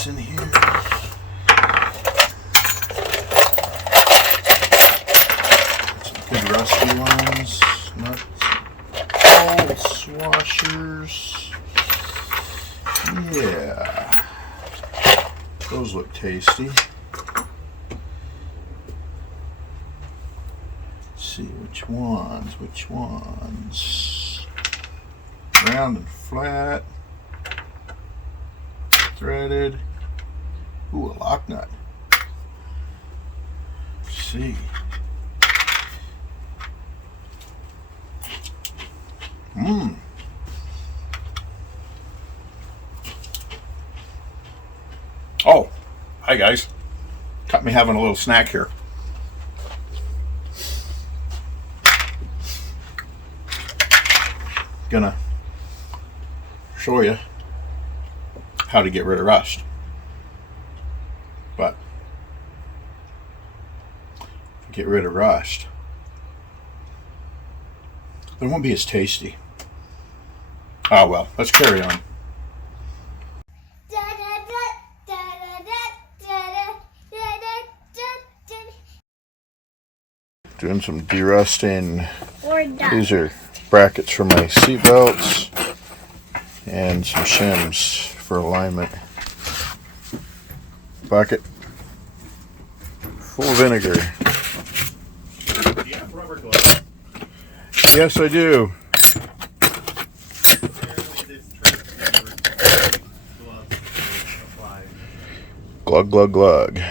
what's in here. Some good rusty ones. Nuts. Bolts, washers. Yeah. Those look tasty. Let's see which ones. Round and flat. Threaded. Ooh, a lock nut. Let's see. Oh, hi guys. Got me having a little snack here. Gonna show you how to get rid of rust. But get rid of rust, it won't be as tasty. Ah, well, let's carry on. Doing some derusting. These are brackets for my seat belts and some shims for alignment. Bucket full of vinegar. Do you have rubber gloves? Yes, I do. Glug, glug, glug. You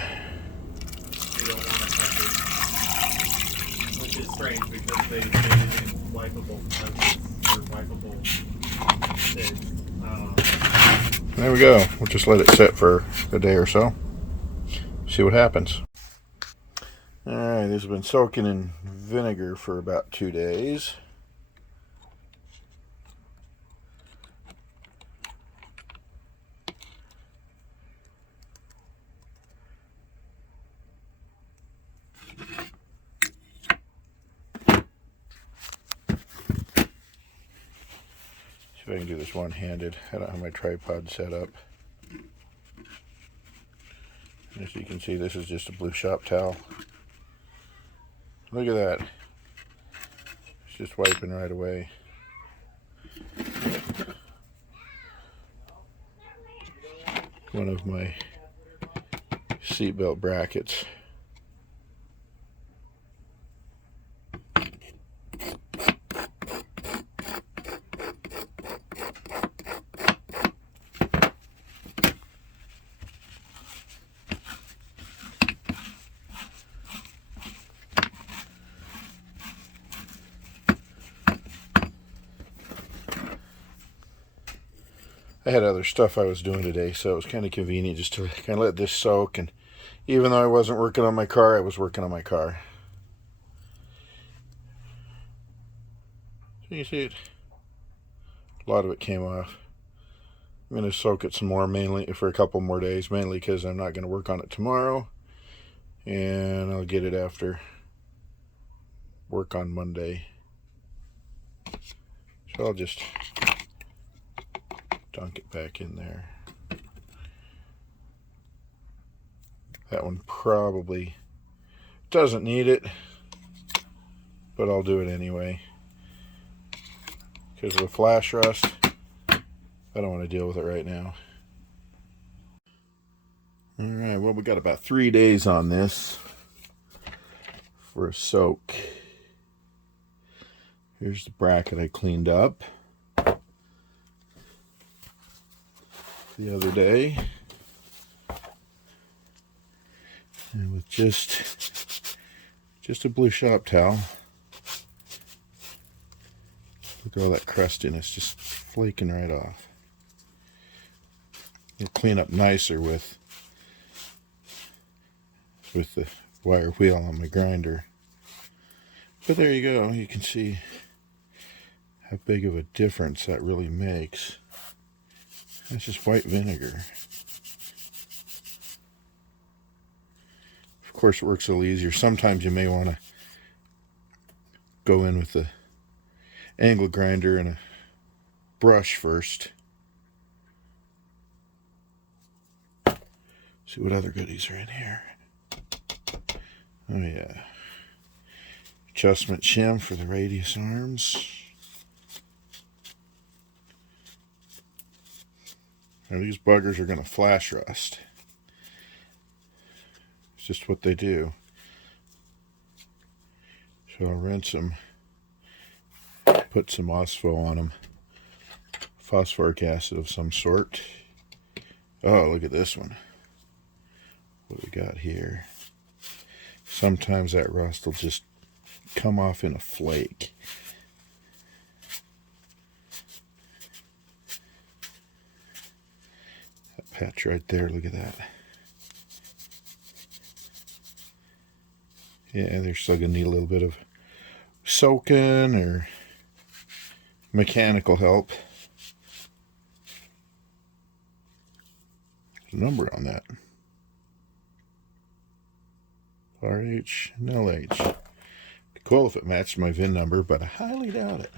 don't want to touch it, which is strange because they made it in wipeable pouches or wipeable things. There we go. We'll just let it sit for a day or so. See what happens. Alright, this has been soaking in vinegar for about 2 days. See if I can do this one-handed. I don't have my tripod set up. As you can see, this is just a blue shop towel. Look at that. It's just wiping right away. One of my seatbelt brackets. I had other stuff I was doing today, so it was kind of convenient just to kind of let this soak. And even though I wasn't working on my car, I was working on my car. So you see it. A lot of it came off. I'm going to soak it some more, mainly for a couple more days, mainly because I'm not going to work on it tomorrow. And I'll get it after work on Monday. So I'll just dunk it back in there. That one probably doesn't need it, but I'll do it anyway. Because of the flash rust, I don't want to deal with it right now. Alright, well, we got about 3 days on this for a soak. Here's the bracket I cleaned up the other day. And with just a blue shop towel. Look at all that crustiness just flaking right off. It'll clean up nicer with the wire wheel on my grinder. But there you go. You can see how big of a difference that really makes. That's just white vinegar. Of course, it works a little easier. Sometimes you may want to go in with the angle grinder and a brush first. See what other goodies are in here. Oh yeah. Adjustment shim for the radius arms. Now these buggers are going to flash rust. It's just what they do. So I'll rinse them, put some Osmo on them, phosphoric acid of some sort. Oh, look at this one. What we got here? Sometimes that rust will just come off in a flake. That patch right there, look at that. Yeah, they're still going to need a little bit of soaking or mechanical help. There's a number on that. RH and LH. Cool if it matched my VIN number, but I highly doubt it.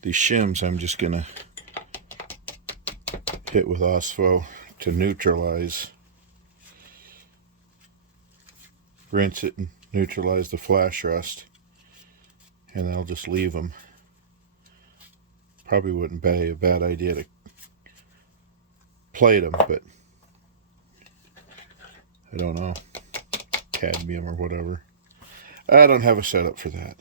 These shims I'm just going to hit with Osmo to neutralize. Rinse it and neutralize the flash rust. And then I'll just leave them. Probably wouldn't be a bad idea to plate them, but I don't know. Cadmium or whatever. I don't have a setup for that.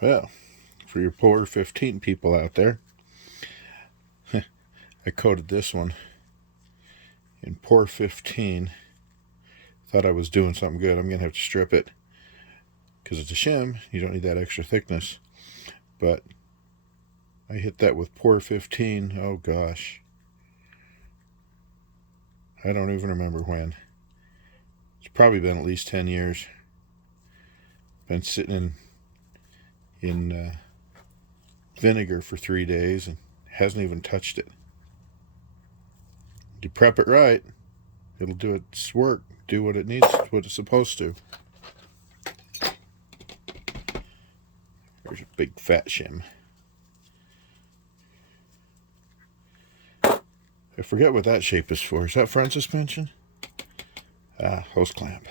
Well, for your poor 15 people out there, I coated this one in pour 15. Thought I was doing something good. I'm going to have to strip it because it's a shim. You don't need that extra thickness. But I hit that with pour 15. Oh gosh. I don't even remember when. It's probably been at least 10 years. Been sitting in vinegar for 3 days and hasn't even touched it. You prep it right, it'll do its work, do what it needs, what it's supposed to. There's a big fat shim. I forget what that shape is for. Is that front suspension? Ah, hose clamp.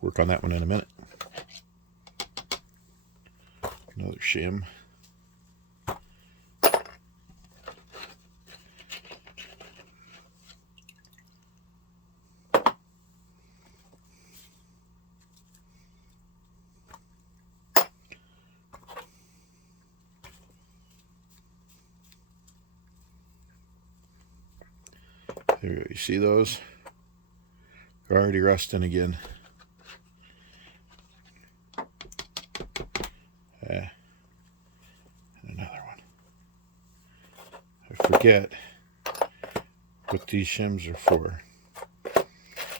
Work on that one in a minute. Another shim. There you go. You see those? They're already rusting again. And another one. I forget what these shims are for.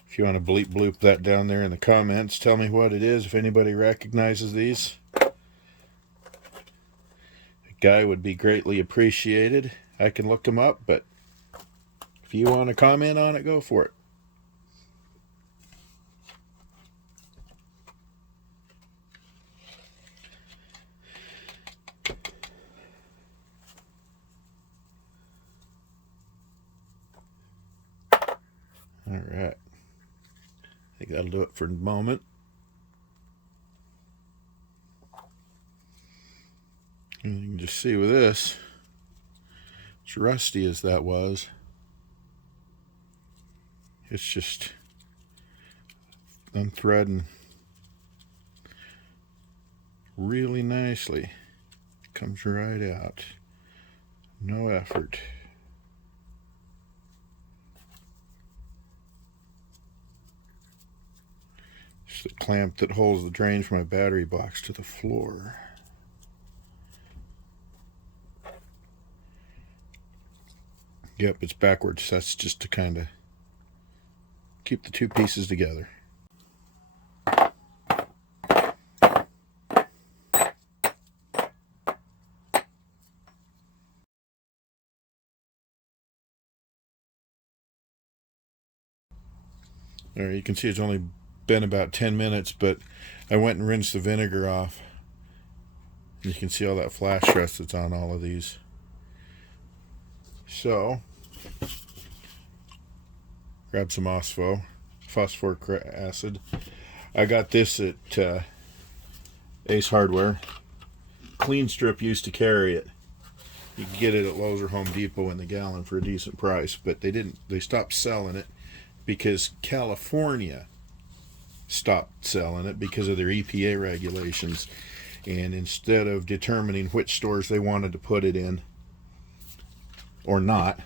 If you want to bleep bloop that down there in the comments, tell me what it is if anybody recognizes these. A guy would be greatly appreciated. I can look them up, but if you want to comment on it, go for it. All right. I think that'll do it for the moment. And you can just see with this, as rusty as that was, it's just unthreading really nicely. It comes right out. No effort. It's the clamp that holds the drain from my battery box to the floor. Yep, it's backwards. That's just to kind of keep the two pieces together. There, you can see it's only been about 10 minutes, but I went and rinsed the vinegar off. You can see all that flash rust that's on all of these. So, grab some Osmo, phosphoric acid. I got this at Ace Hardware. Clean Strip used to carry it. You can get it at Lowe's or Home Depot in the gallon for a decent price, but they stopped selling it because California stopped selling it because of their EPA regulations. And instead of determining which stores they wanted to put it in or not,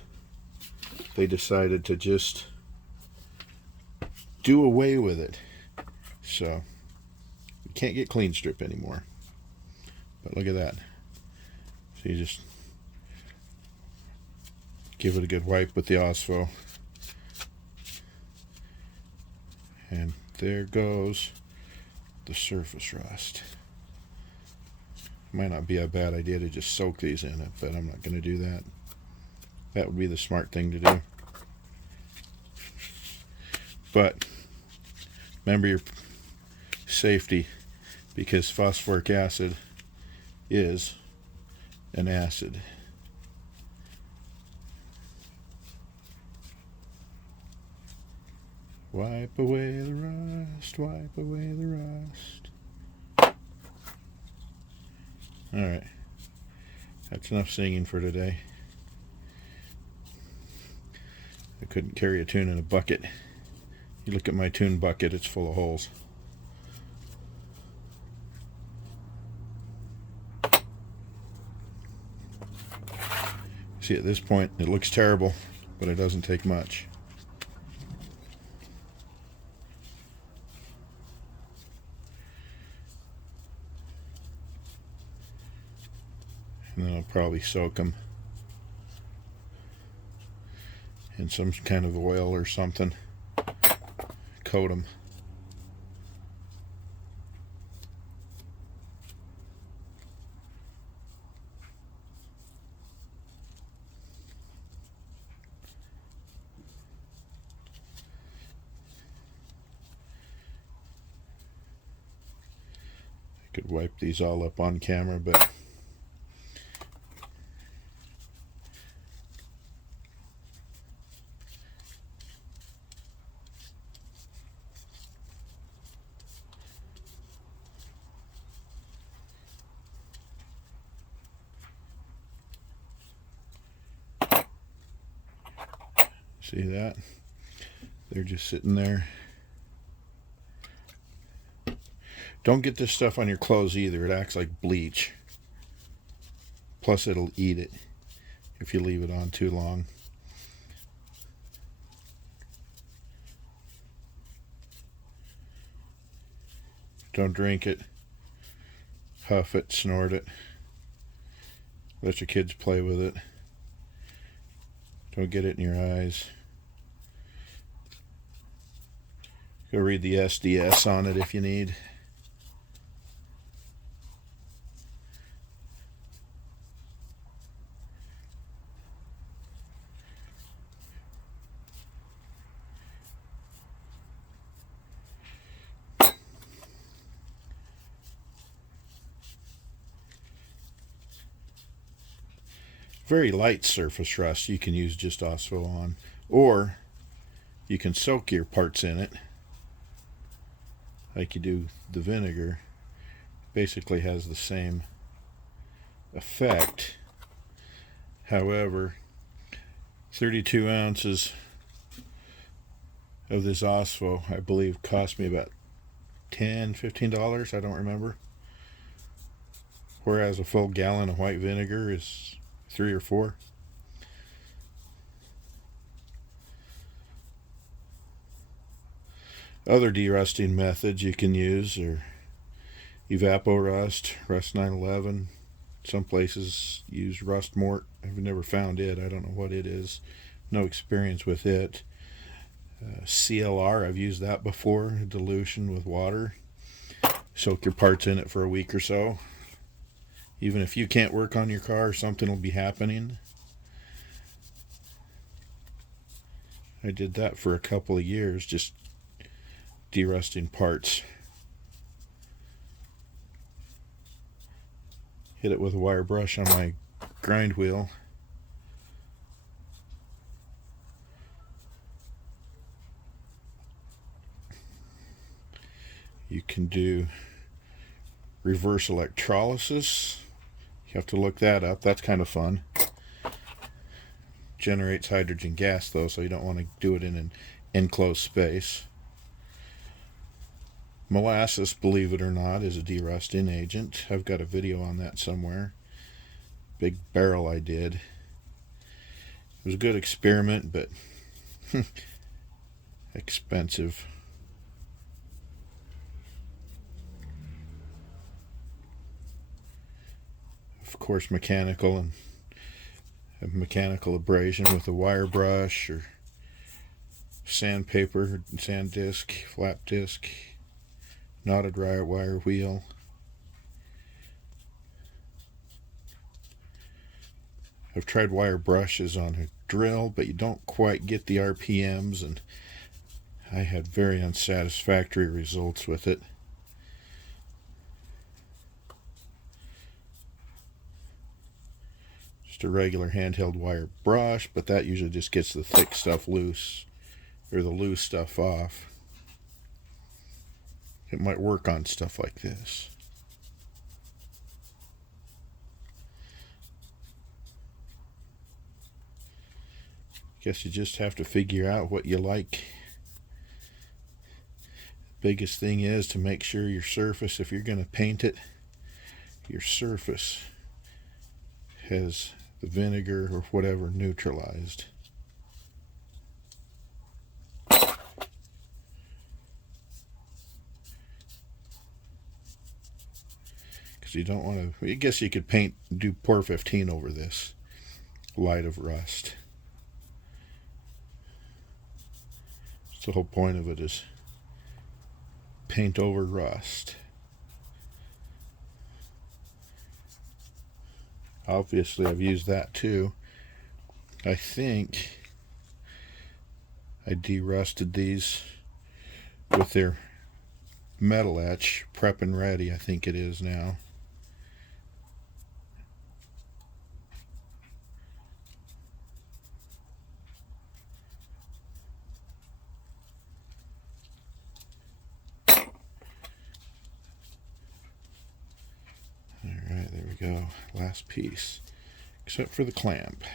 they decided to just do away with it. So you can't get Clean Strip anymore. But look at that. So you just give it a good wipe with the Osmo. And there goes the surface rust. Might not be a bad idea to just soak these in it, but I'm not going to do that. That would be the smart thing to do. But remember your safety, because phosphoric acid is an acid. Wipe away the rust, wipe away the rust. Alright, that's enough singing for today. I couldn't carry a tune in a bucket. You look at my tune bucket, it's full of holes. See, at this point, it looks terrible, but it doesn't take much. And then I'll probably soak them in some kind of oil or something. Coat them. I could wipe these all up on camera, but see that? They're just sitting there. Don't get this stuff on your clothes either. It acts like bleach. Plus it'll eat it if you leave it on too long. Don't drink it. Huff it, snort it. Let your kids play with it. Don't get it in your eyes. Go read the SDS on it if you need. Very light surface rust you can use just Osmo on, or you can soak your parts in it like you do the vinegar. Basically has the same effect. However, 32 ounces of this Osmo, I believe, cost me about $10-15. I don't remember. Whereas a full gallon of white vinegar is 3 or 4. Other derusting methods you can use are evaporust, rust 911. Some places use rust mort. I've never found it. I don't know what it is. No experience with it. CLR, I've used that before. Dilution with water. Soak your parts in it for a week or so. Even if you can't work on your car, something will be happening. I did that for a couple of years, just derusting parts. Hit it with a wire brush on my grind wheel. You can do reverse electrolysis. You have to look that up. That's kind of fun. Generates hydrogen gas though, so you don't want to do it in an enclosed space. Molasses, believe it or not, is a derusting agent. I've got a video on that somewhere. Big barrel I did. It was a good experiment, but expensive. Of course, mechanical abrasion with a wire brush or sandpaper, sand disc, flap disc, knotted wire wheel. I've tried wire brushes on a drill, but you don't quite get the RPMs, and I had very unsatisfactory results with it. Just a regular handheld wire brush, but that usually just gets the thick stuff loose, or the loose stuff off. It might work on stuff like this. Guess you just have to figure out what you like. Biggest thing is to make sure your surface, if you're going to paint it, your surface has the vinegar or whatever neutralized. Because you don't want to, I guess you could do pour 15 over this light of rust. The whole point of it is paint over rust. Obviously, I've used that too. I think I derusted these with their metal etch, prep and ready, I think it is now. Alright, there we go. Last piece. Except for the clamp.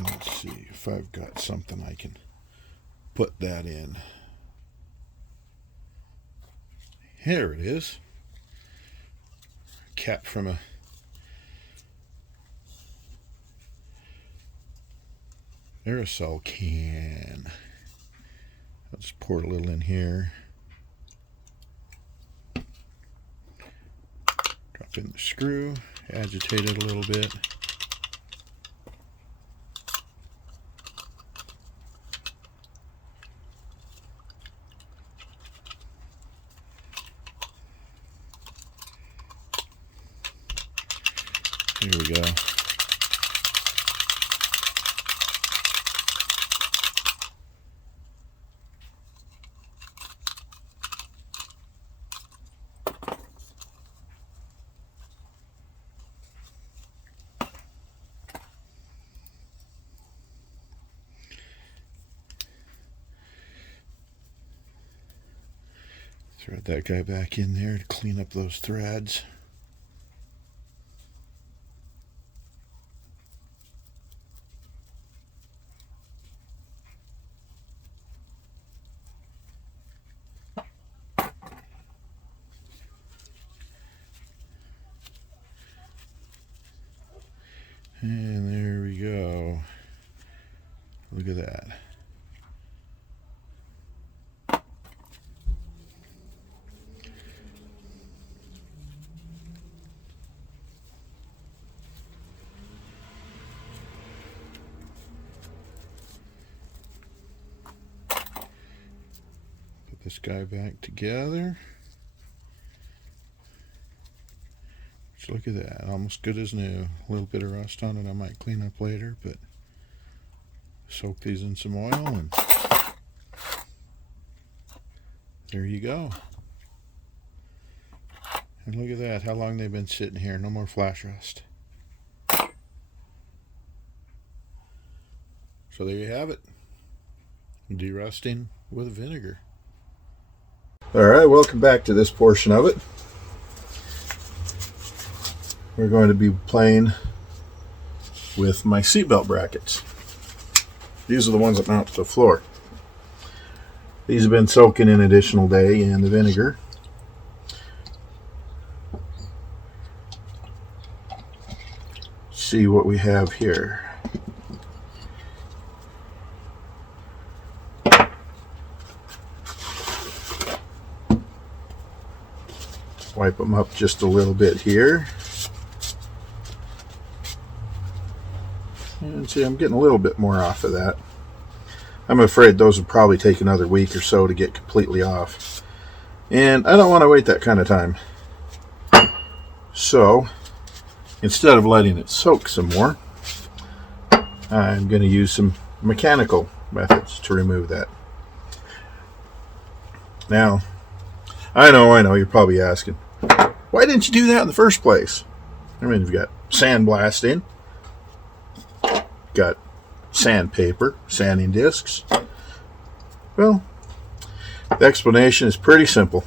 Let's see if I've got something I can put that in. Here it is. Cap from a aerosol can. I'll just pour a little in here. Drop in the screw, agitate it a little bit. Here we go. Thread that guy back in there to clean up those threads. And there we go. Look at that. Put this guy back together. So look at that, almost good as new. A little bit of rust on it I might clean up later, but soak these in some oil and there you go. And look at that, how long they've been sitting here. No more flash rust. So there you have it. Derusting with vinegar. Alright, welcome back to this portion of it. We're going to be playing with my seatbelt brackets. These are the ones that mount to the floor. These have been soaking an additional day in the vinegar. See what we have here. Wipe them up just a little bit here. And see, I'm getting a little bit more off of that. I'm afraid those would probably take another week or so to get completely off. And I don't want to wait that kind of time. So, instead of letting it soak some more, I'm going to use some mechanical methods to remove that. Now, I know, you're probably asking, why didn't you do that in the first place? I mean, you've got sandblasting, got sandpaper, sanding discs. Well, the explanation is pretty simple.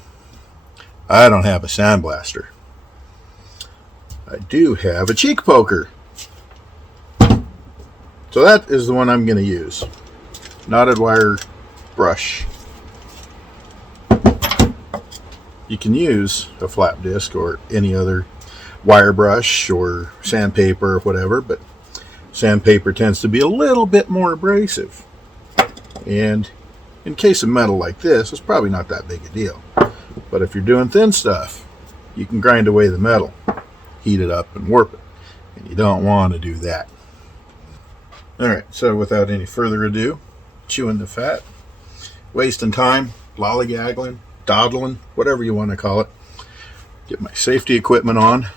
I don't have a sandblaster. I do have a cheek poker. So that is the one I'm going to use. Knotted wire brush. You can use a flat disc or any other wire brush or sandpaper or whatever, but sandpaper tends to be a little bit more abrasive. And in case of metal like this, it's probably not that big a deal. But if you're doing thin stuff, you can grind away the metal, heat it up and warp it. And you don't want to do that. Alright, so without any further ado, chewing the fat, wasting time, lollygaggling, dawdling, whatever you want to call it. Get my safety equipment on.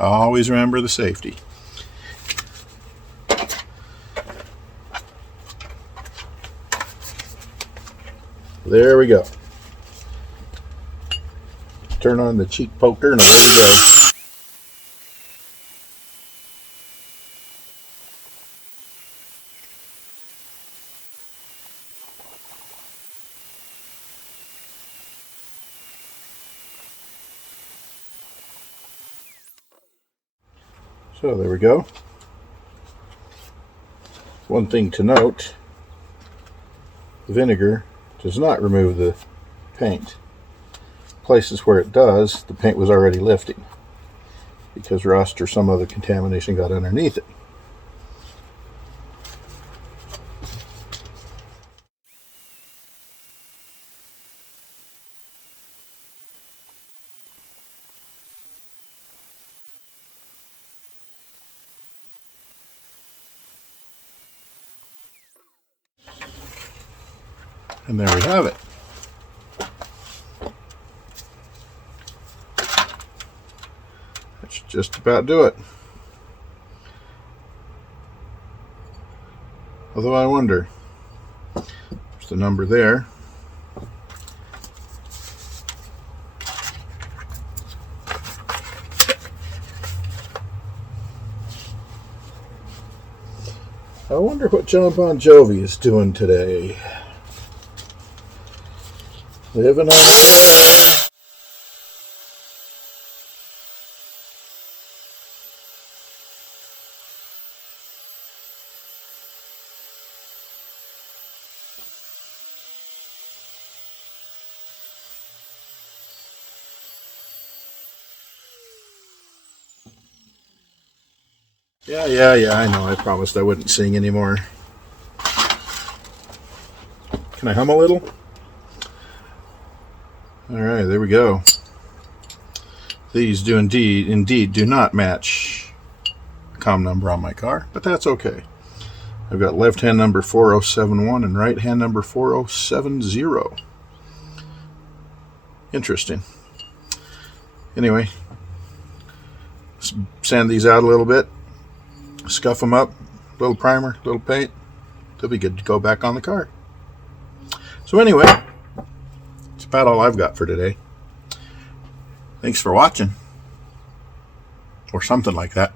Always remember the safety. There we go. Turn on the cheek poker and away we go. So there we go. One thing to note, vinegar does not remove the paint. Places where it does, the paint was already lifting because rust or some other contamination got underneath it. And there we have it. That should just about do it. Although I wonder, there's the number there. I wonder what John Bon Jovi is doing today. Living on the edge. Yeah, I know. I promised I wouldn't sing anymore. Can I hum a little? All right, there we go. These do indeed do not match the COM number on my car, but that's okay. I've got left hand number 4071 and right hand number 4070. Interesting. Anyway, sand these out a little bit, scuff them up, a little primer, a little paint. They'll be good to go back on the car. So anyway, that's about all I've got for today. Thanks for watching, or something like that.